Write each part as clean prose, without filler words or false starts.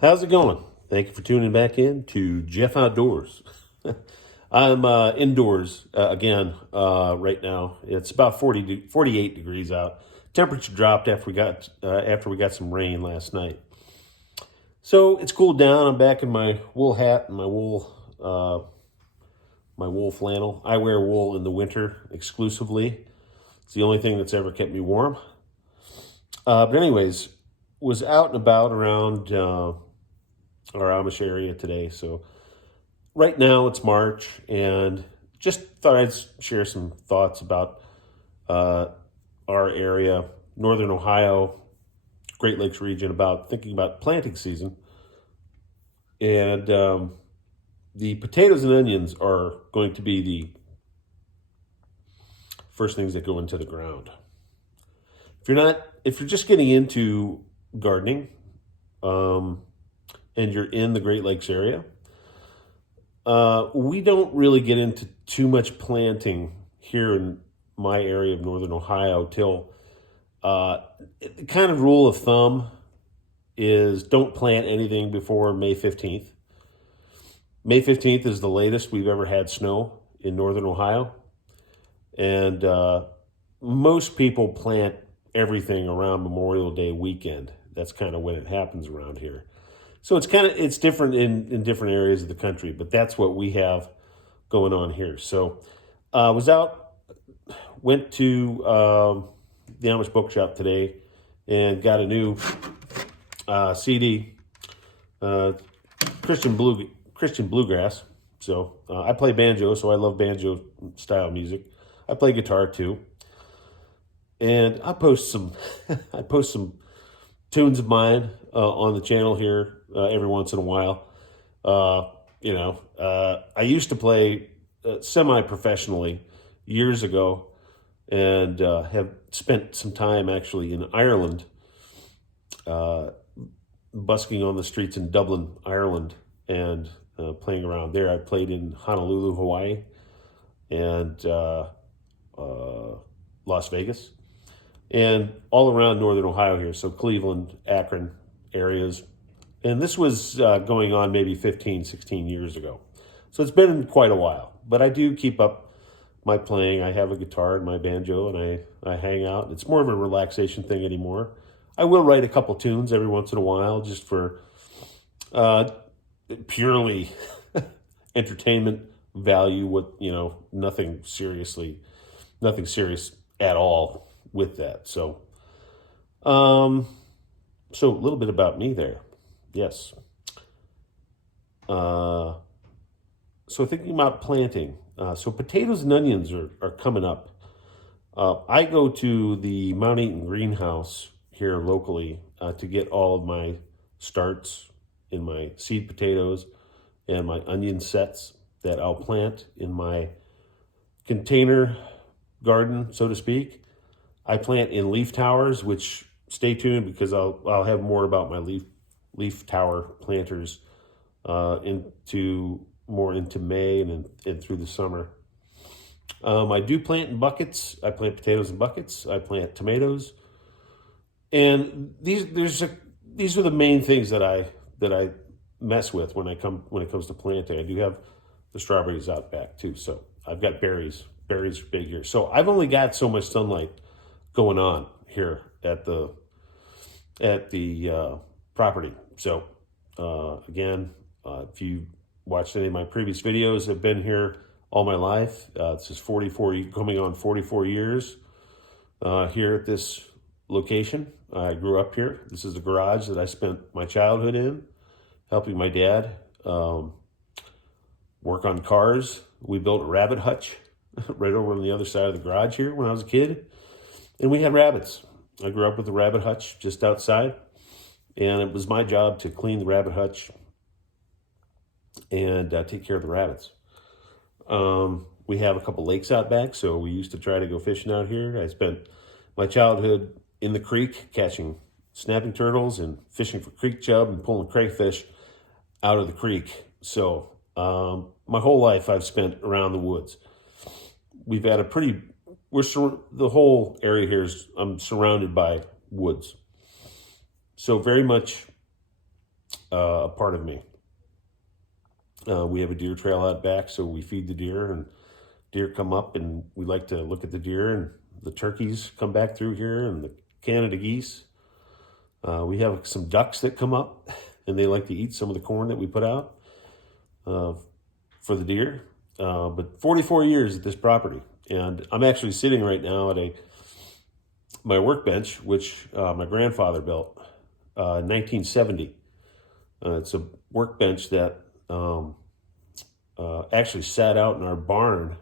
How's it going? Thank you for tuning back in to Jeff Outdoors. I'm indoors again right now. It's about 48 degrees out. Temperature dropped after we got some rain last night. So it's cooled down. I'm back in my wool hat and my wool flannel. I wear wool in the winter exclusively. It's the only thing that's ever kept me warm. But anyways, was out and about around our Amish area today. So right now it's March, and just thought I'd share some thoughts about our area, Northern Ohio, Great Lakes region, about thinking about planting season. And the potatoes and onions are going to be the first things that go into the ground. If you're just getting into gardening, and you're in the Great Lakes area, we don't really get into too much planting here in my area of Northern Ohio till the kind of rule of thumb is don't plant anything before May 15th. May 15th is the latest we've ever had snow in Northern Ohio. And most people plant everything around Memorial Day weekend. That's kind of when it happens around here. So it's different in different areas of the country, but that's what we have going on here. So went to the Amish bookshop today and got a new CD, Christian bluegrass. So I play banjo, so I love banjo style music. I play guitar too, and I post some tunes of mine on the channel here every once in a while. I used to play semi-professionally years ago, and have spent some time actually in Ireland, busking on the streets in Dublin, Ireland, and playing around there. I played in Honolulu, Hawaii, and Las Vegas, and all around Northern Ohio here. So Cleveland, Akron areas. And this was going on maybe 15, 16 years ago. So it's been quite a while. But I do keep up my playing. I have a guitar and my banjo, and I hang out. It's more of a relaxation thing anymore. I will write a couple tunes every once in a while just for purely entertainment value, nothing serious at all with that. So a little bit about me there. Yes. So thinking about planting. So potatoes and onions are coming up. I go to the Mount Eaton greenhouse here locally to get all of my starts in my seed potatoes and my onion sets that I'll plant in my container garden, so to speak. I plant in leaf towers, which stay tuned because I'll have more about my leaf tower planters into May and through the summer. I do plant in buckets. I plant potatoes in buckets. I plant tomatoes, and these are the main things that I mess with when it comes to planting. I do have the strawberries out back too, so I've got berries. Berries are big here. So I've only got so much sunlight going on here at the property. So again, if you watched any of my previous videos, I've been here all my life. This is coming on 44 years here at this location. I grew up here. This is the garage that I spent my childhood in, helping my dad work on cars. We built a rabbit hutch right over on the other side of the garage here when I was a kid. And we had rabbits. I grew up with a rabbit hutch just outside. And it was my job to clean the rabbit hutch and take care of the rabbits. We have a couple lakes out back, so we used to try to go fishing out here. I spent my childhood in the creek catching snapping turtles and fishing for creek chub and pulling crayfish out of the creek. So my whole life I've spent around the woods. We've had the whole area here I'm surrounded by woods. So very much a part of me. We have a deer trail out back, so we feed the deer, and deer come up, and we like to look at the deer, and the turkeys come back through here, and the Canada geese. We have some ducks that come up, and they like to eat some of the corn that we put out for the deer. But 44 years at this property, and I'm actually sitting right now at my workbench, which my grandfather built in 1970. It's a workbench that actually sat out in our barn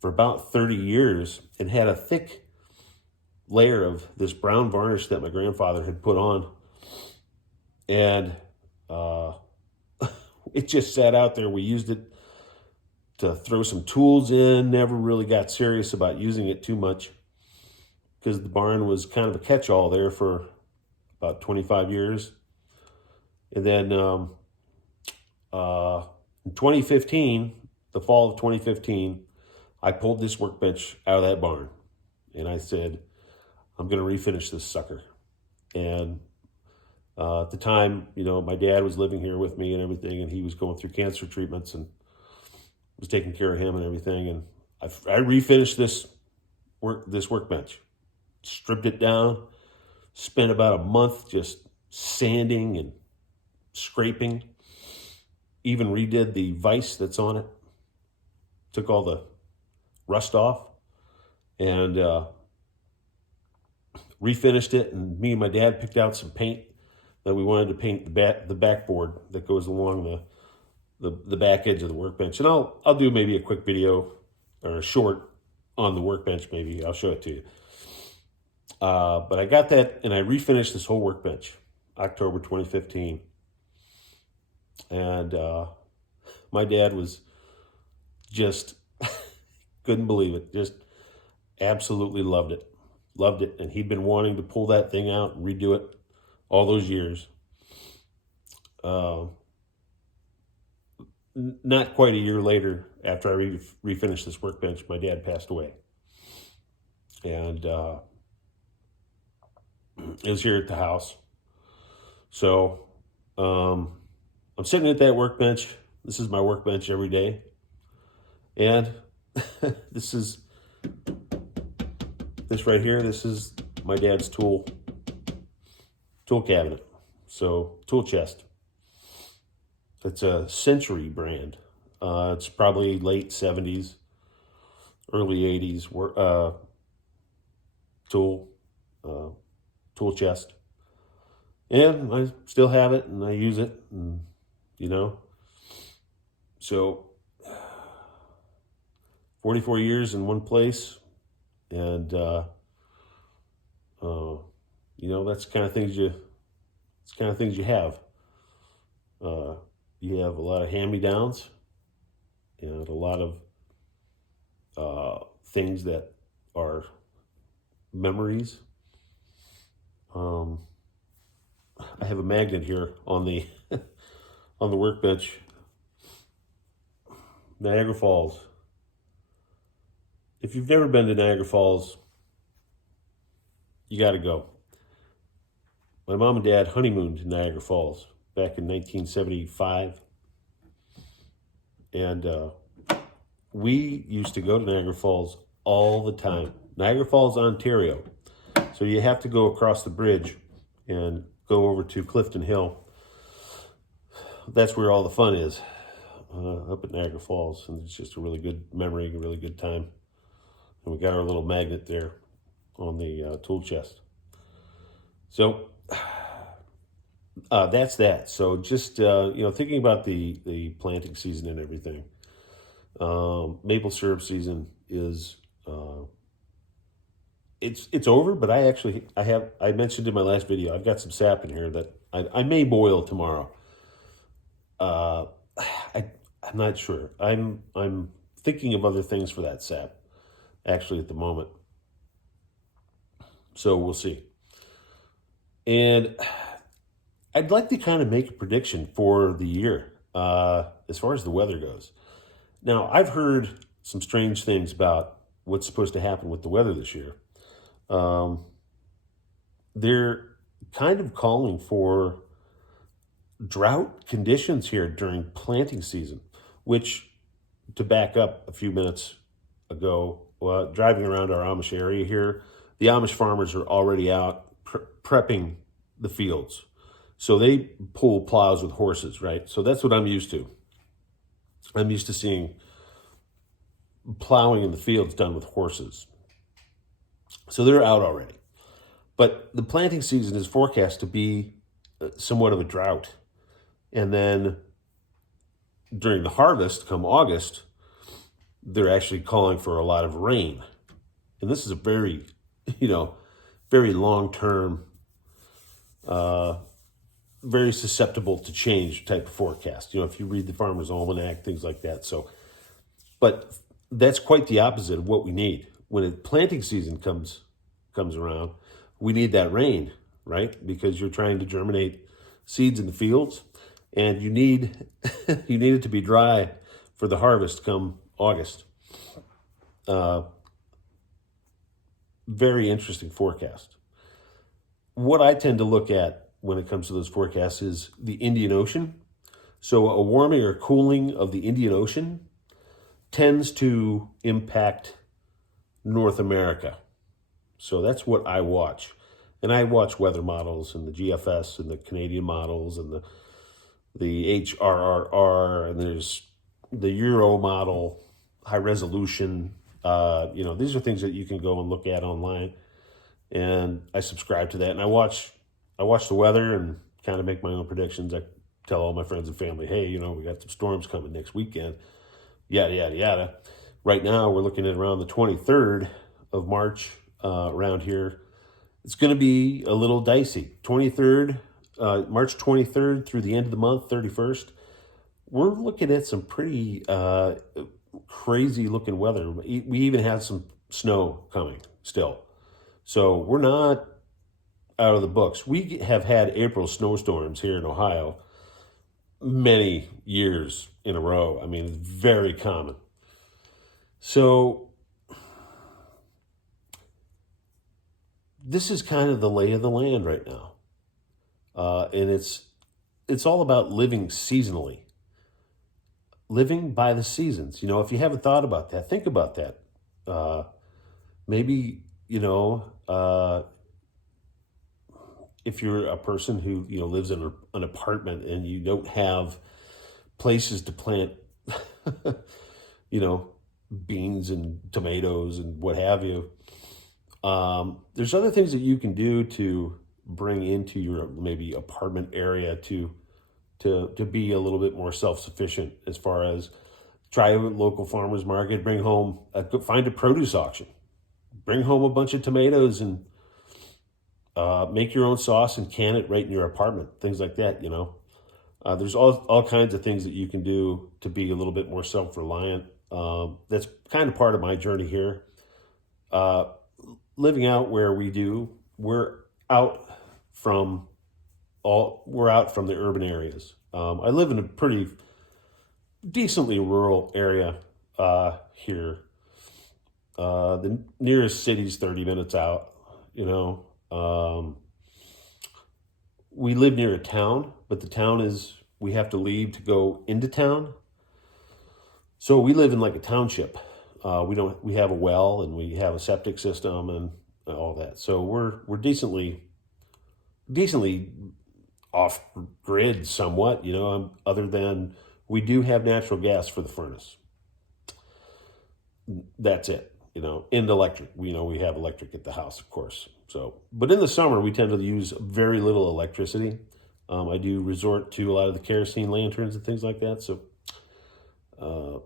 for about 30 years and had a thick layer of this brown varnish that my grandfather had put on. And it just sat out there. We used it to throw some tools in, never really got serious about using it too much because the barn was kind of a catch-all there for about 25 years. And then in 2015, the fall of 2015, I pulled this workbench out of that barn and I said, I'm going to refinish this sucker. And at the time, my dad was living here with me and everything, and he was going through cancer treatments and was taking care of him and everything. And I refinished this workbench, stripped it down, spent about a month just sanding and scraping, even redid the vise that's on it, took all the rust off, and refinished it. And me and my dad picked out some paint that we wanted to paint the backboard that goes along the back edge of the workbench. And I'll do maybe a quick video or a short on the workbench. Maybe I'll show it to you. But I got that, and I refinished this whole workbench October 2015. And my dad was just couldn't believe it. Just absolutely loved it. Loved it. And he'd been wanting to pull that thing out and redo it all those years. Not quite a year later, after I refinished this workbench, my dad passed away. And it was here at the house. So I'm sitting at that workbench. This is my workbench every day. And this right here, this is my dad's tool cabinet. So tool chest. It's a Century brand. It's probably late 70s, early 80s tool chest. And I still have it, and I use it, and so 44 years in one place, and that's the kind of things you have. You have a lot of hand-me-downs and a lot of things that are memories. I have a magnet here on the on the workbench. Niagara Falls. If you've never been to Niagara Falls, you got to go. My mom and dad honeymooned in Niagara Falls back in 1975. And we used to go to Niagara Falls all the time. Niagara Falls, Ontario. So you have to go across the bridge and go over to Clifton Hill. That's where all the fun is, up at Niagara Falls. And it's just a really good memory, a really good time. And we got our little magnet there on the tool chest. So that's that. So just, thinking about the planting season and everything. Maple syrup season is, it's over, but I mentioned in my last video, I've got some sap in here that I may boil tomorrow. I'm not sure. I'm thinking of other things for that sap, actually, at the moment. So we'll see. And I'd like to kind of make a prediction for the year as far as the weather goes. Now, I've heard some strange things about what's supposed to happen with the weather this year. They're kind of calling for drought conditions here during planting season, which, to back up a few minutes ago, driving around our Amish area here, the Amish farmers are already out prepping the fields. So they pull plows with horses, right? So that's what I'm used to. I'm used to seeing plowing in the fields done with horses. So they're out already. But the planting season is forecast to be somewhat of a drought. And then during the harvest, come August, they're actually calling for a lot of rain. And this is a very, very long-term, very susceptible to change type of forecast. If you read the Farmer's Almanac, things like that. So, but that's quite the opposite of what we need. When planting season comes around, we need that rain, right? Because you're trying to germinate seeds in the fields, and you need it to be dry for the harvest come August. Very interesting forecast. What I tend to look at when it comes to those forecasts is the Indian Ocean. So a warming or cooling of the Indian Ocean tends to impact North America. So that's what I watch. And I watch weather models and the GFS and the Canadian models and the HRRR, and there's the Euro model, high resolution. These are things that you can go and look at online. And I subscribe to that. And I watch the weather and kind of make my own predictions. I tell all my friends and family, hey, we got some storms coming next weekend, yada, yada, yada. Right now, we're looking at around the 23rd of March around here. It's going to be a little dicey. March 23rd through the end of the month, 31st. We're looking at some pretty crazy looking weather. We even have some snow coming still. So we're not out of the books. We have had April snowstorms here in Ohio many years in a row. I mean, it's very common. So this is kind of the lay of the land right now. And it's all about living seasonally. Living by the seasons. If you haven't thought about that, think about that. Maybe, if you're a person who, lives in an apartment and you don't have places to plant, beans and tomatoes and what have you, there's other things that you can do to bring into your maybe apartment area to be a little bit more self-sufficient, as far as try a local farmer's market, find a produce auction, bring home a bunch of tomatoes and make your own sauce and can it right in your apartment, things like that. There's all kinds of things that you can do to be a little bit more self-reliant. That's kind of part of my journey here. Living out where we do, we're out from the urban areas. I live in a pretty decently rural area here. The nearest city's 30 minutes out, we live near a town, but the town we have to leave to go into town. So we live in like a township. We have a well and we have a septic system and all that. So we're decently off grid somewhat, other than we do have natural gas for the furnace. That's it, and electric. We have electric at the house, of course. So, but in the summer, we tend to use very little electricity. I do resort to a lot of the kerosene lanterns and things like that. So, a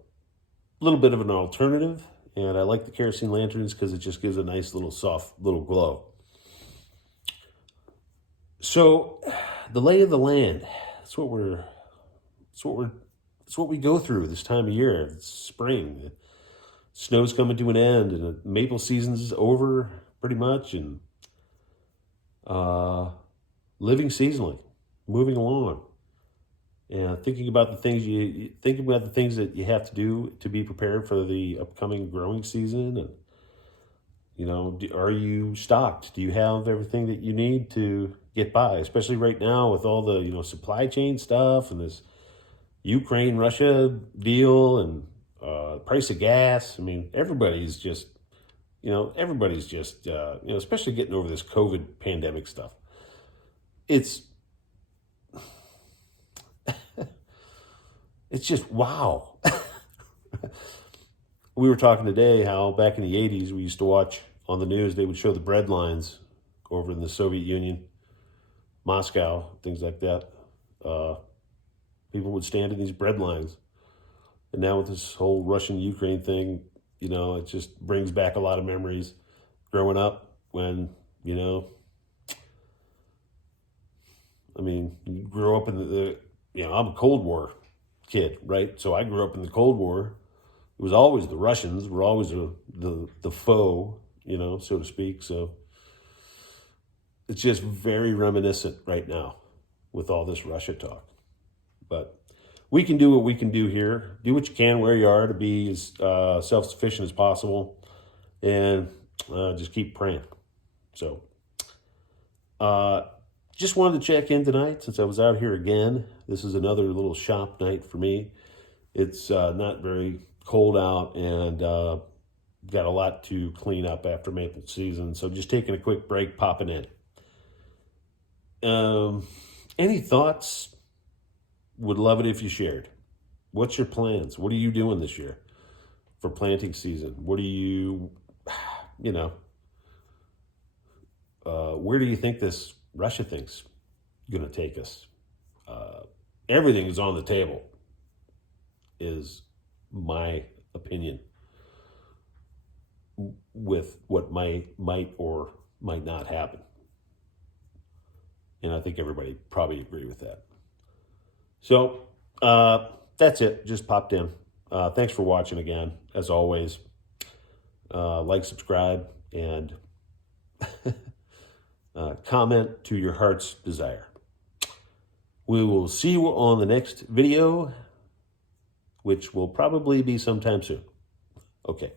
little bit of an alternative. And I like the kerosene lanterns because it just gives a nice little soft little glow. So, the lay of the land. That's what we go through this time of year. It's spring. The snow's coming to an end, and the maple season's over pretty much. And living seasonally, moving along, and thinking about the things that you have to do to be prepared for the upcoming growing season, and You know, are you stocked? Do you have everything that you need to get by? Especially right now with all the, supply chain stuff and this Ukraine Russia deal and price of gas. I mean, everybody's just, especially getting over this COVID pandemic stuff. It's just wow. We were talking today how back in the 80s, we used to watch on the news, they would show the bread lines over in the Soviet Union, Moscow, things like that. Uh, People would stand in these bread lines. And now with this whole Russian Ukraine thing, it just brings back a lot of memories growing up when, you grew up in I'm a Cold War kid, right? So I grew up in the Cold War. It was always the Russians were always the foe, so to speak. So it's just very reminiscent right now with all this Russia talk. But we can do what we can do here. Do what you can where you are to be as self-sufficient as possible, and just keep praying. So just wanted to check in tonight since I was out here again. This is another little shop night for me. It's not very cold out, and got a lot to clean up after maple season. So just taking a quick break, popping in. Any thoughts? Would love it if you shared. What's your plans? What are you doing this year for planting season? What do you, where do you think this Russia thing's going to take us? Everything is on the table, is my opinion, with what might or might not happen. And I think everybody probably agree with that. So that's it. Just popped in. Thanks for watching again, as always. Like, subscribe, and comment to your heart's desire. We will see you on the next video, which will probably be sometime soon. Okay.